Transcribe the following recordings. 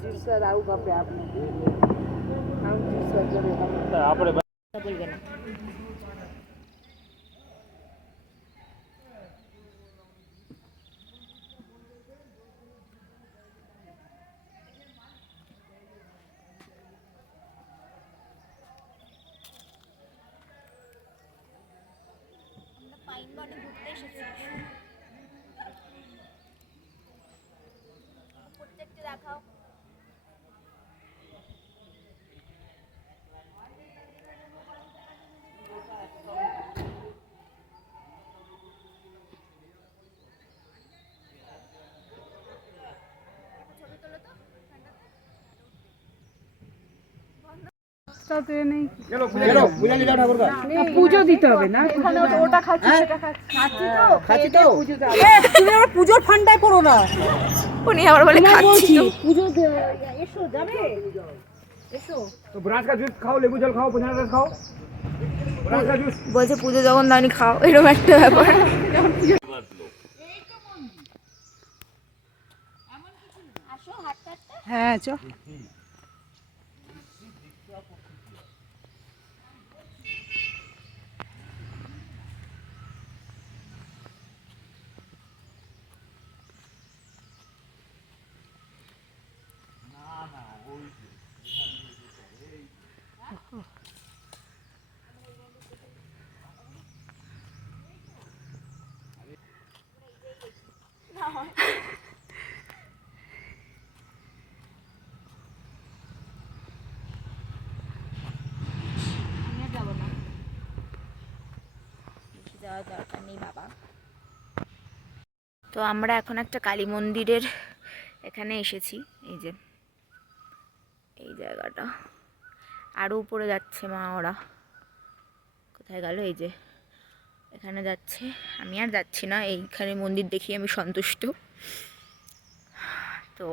Sir આવું કપે આપણે આમ સર કરે આપણે બોલવે ના পুজো দিতে হবে না ওটা খাচ্ছি সেটা খাচ্ছি তো তুমি আমার পুজোর ফান্ডাই করো না উনি আবার বলে খাচ্ছি পুজো এসো যাবে এসো তো ব্রাশ का জুস খাও লেবু জল খাও बनाना रस খাও ব্রাশ का জুস বলছে পুজো যখন দানি খাও এরকম একটা ব্যাপার আসো হাতটা হ্যাঁ চল দরকার নেই বাবা তো আমরা এখন একটা কালী মন্দিরের এখানে এসেছি এই যে এই জায়গাটা আরও উপরে যাচ্ছে মা ওরা কোথায় গেল এই যে এখানে যাচ্ছে আমি আর যাচ্ছি না এইখানে মন্দির দেখি আমি সন্তুষ্ট তো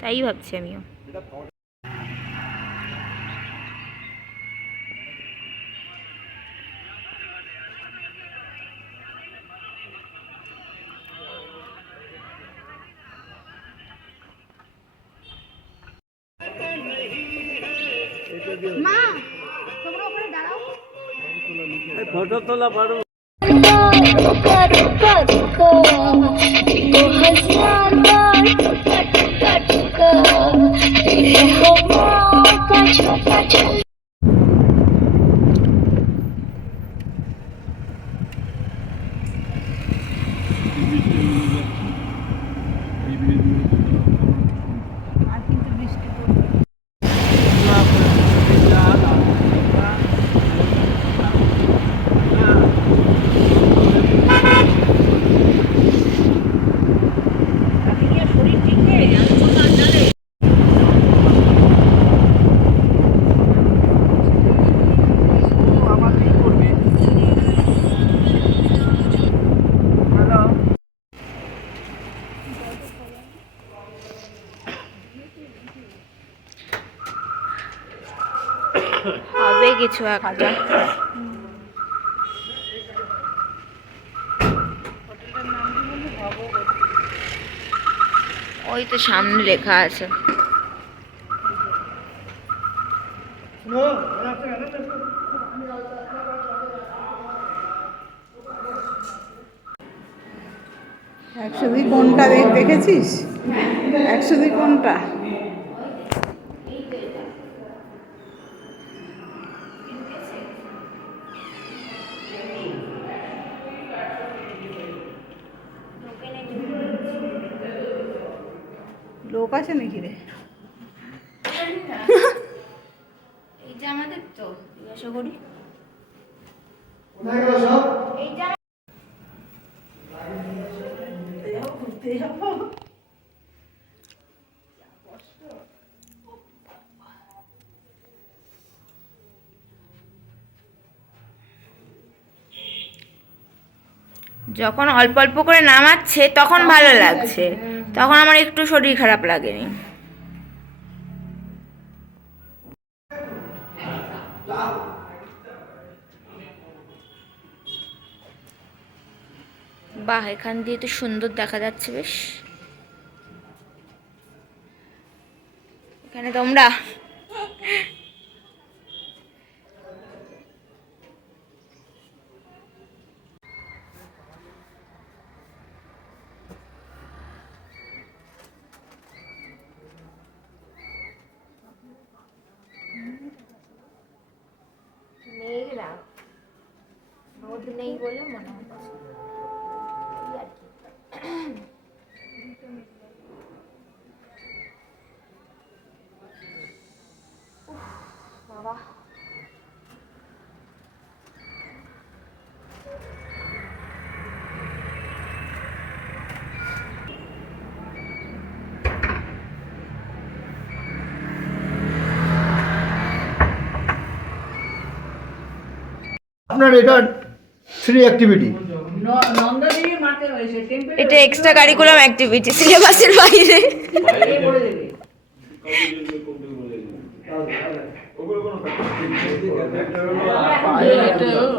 তাই ভাবছি আমিও মা তোমরা ওখানে দাঁড়াও ফটো তোলা পারো হবে কিছু একটা ওই তো সামনে লেখা আছে একশো দুই কোনটা দেখেছিস 102 কোনটা লোক আছে নাকি রে আশা করি যখন অল্প অল্প করে নামাচ্ছে তখন ভালো লাগছে, তখন আমার একটু শরীর খারাপ লাগেনি। বাহ, এখান দিয়ে তো সুন্দর দেখা যাচ্ছে বেশ। এখানে তোমরা মেঘলা, রোদ নেই বলে মনে হচ্ছে আর কি। বাবা আপনার এটা ফ্রি অ্যাক্টিভিটি, এটা এক্সট্রা কারিকুলাম অ্যাক্টিভিটি, সিলেবাসের বাইরে।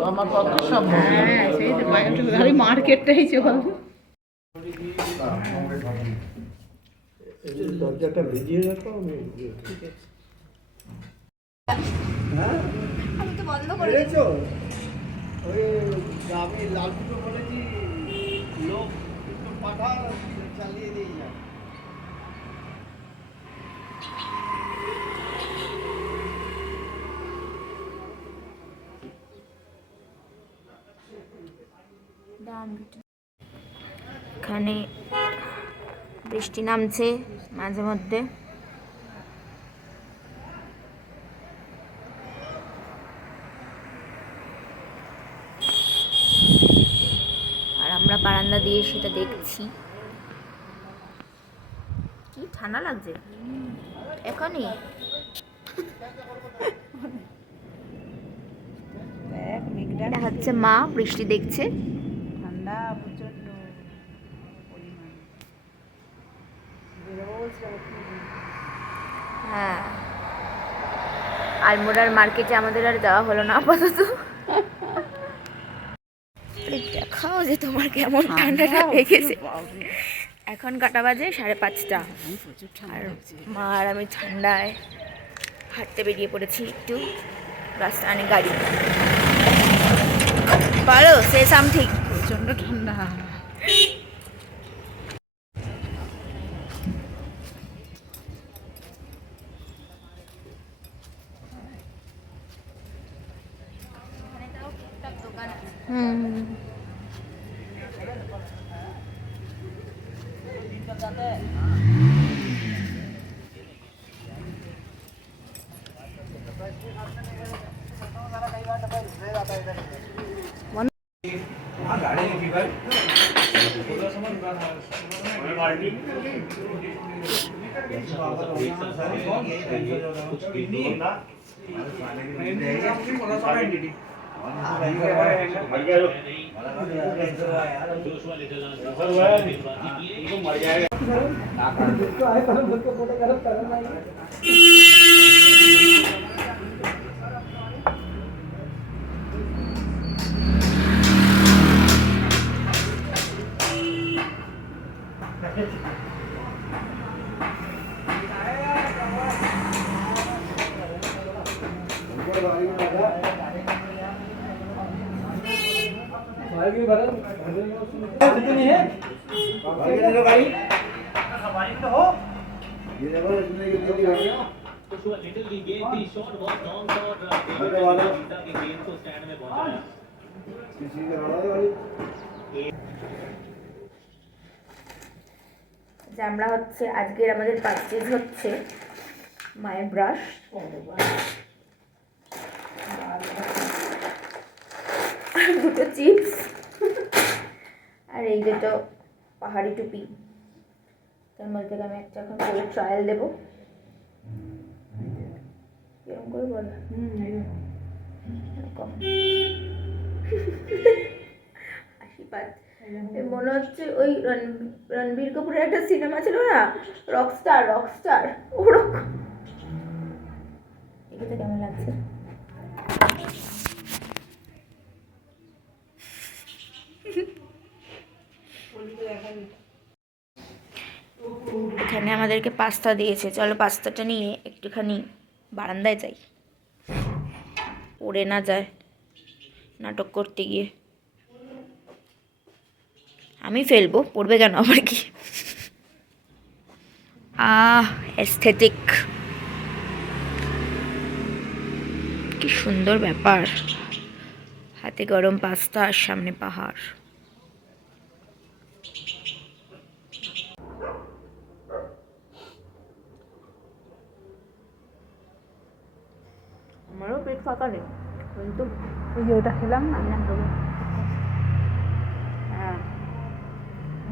আমার পক্ষে সম্ভব। হ্যাঁ, সেই তো খালি মার্কেটটাই চল। দরজাটা ভিজিয়ে রাখো, আমি তো বন্ধ করে দিয়েছো। ওই আমি লালপুকে বলেছি লোক একটু পাঠা চালিয়ে দিয়ে যায়। এখানে বৃষ্টি নামছে মাঝে মধ্যে। আর আমরা বারান্দা দিয়ে সেটা দেখছি। কি ঠান্ডা লাগছে এখনই। এটা হচ্ছে মা বৃষ্টি দেখছে। ঠান্ডা প্রচন্ড পরিমাণ। হ্যাঁ, আলমোড়ার মার্কেটে আমাদের আর যাওয়া হলো না আপাতত। দেখাও যে তোমার কেমন ঠান্ডাটা লেগেছে। এখন কাটা বাজে 5:30, আর মা আর আমি ঠান্ডায় হাঁটতে বেরিয়ে পড়েছি একটু। রাস্তা অনেক গাড়ি। বলো, সে সামথিং। প্রচন্ড ঠান্ডা। আমরা হচ্ছে আজকের আমাদের পারচেজ হচ্ছে মায়ের ব্রাশ, আর আর দুটো চিপস, আর এই দুটো পাহাড়ি টুপি। তার মধ্যে থেকে আমি একটা এখন করে ট্রায়াল দেবো। এরকম করে বল। এরকম হাসি পাচ্ছে, মনে হচ্ছে ওই রণবীর কাপুরের একটা সিনেমা ছিল না, রকস্টার, ওরকম। এগুলো কেমন লাগছে? এখানে আমাদেরকে পাস্তা দিয়েছে, চলো পাস্তাটা নিয়ে একটুখানি বারান্দায় যাই, পড়ে না যায় নাটক করতে গিয়ে। আমি ফেলবো, পড়বে কেন আমার কি? এস্থেটিক, কি সুন্দর ব্যাপার, হাতে গরম পাস্তা আর সামনে পাহাড়। আমারও পেট ফাঁকা নেই, কিন্তু ওই যে ওটা খেলাম না, রান্না করবো। হ্যাঁ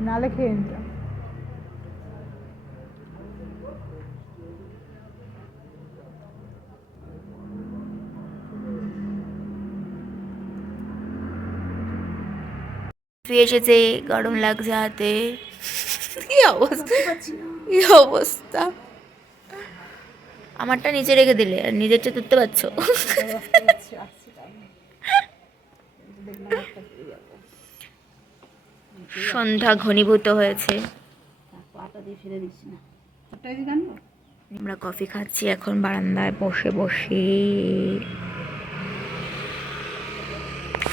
নালে খেয়ে নিতাম। ফিরে এসেছে, গরম লাগছে হাতে। কি অবস্থা, কি অবস্থা! আমারটা নিচে রেখে দিলে আর নিজেরটা তুলতে পারছো? সন্ধ্যা ঘনীভূত হয়েছে, আমরা কফি খাচ্ছি এখন বারান্দায় বসে বসে।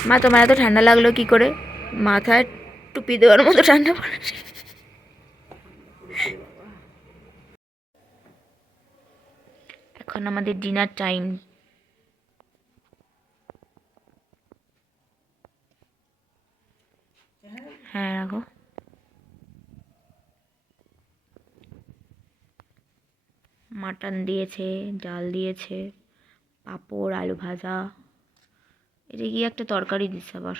মা, তোমার এত ঠান্ডা লাগলো কি করে? মাথায় টুপি দেওয়ার মতো ঠান্ডা পড়ে। এখন আমাদের ডিনার টাইম। হ্যাঁ রাখো। মাটন দিয়েছে, ডাল দিয়েছে, পাঁপড়, আলু ভাজা, এটা কি একটা তরকারি দিচ্ছে আবার।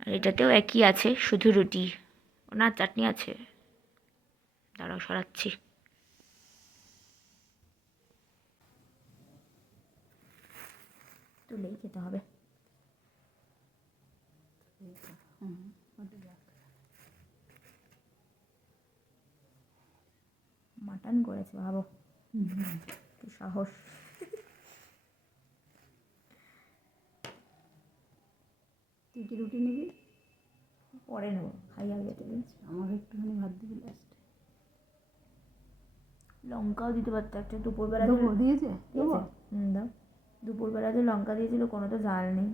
আর এটাতেও একই আছে, শুধু রুটি, ওনার চাটনি আছে, দাঁড়াও সরাচ্ছি। তুলেই খেতে হবে। মাটন করেছে, ভাবো কি সাহস। তুই কি রুটি নিবি? পরে নেবো, খাই আগে তুমি। আমাকে একটুখানি ভাত দিবি লাস্টে। লঙ্কাও দিতে পারতো একটা, দুপুরবেলা দিয়েছে। দাও, দুপুরবেলা যে লঙ্কা দিয়েছিল কোনো তো ঝাল নেই।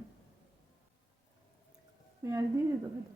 পেঁয়াজ দিয়েছে তোকে তো।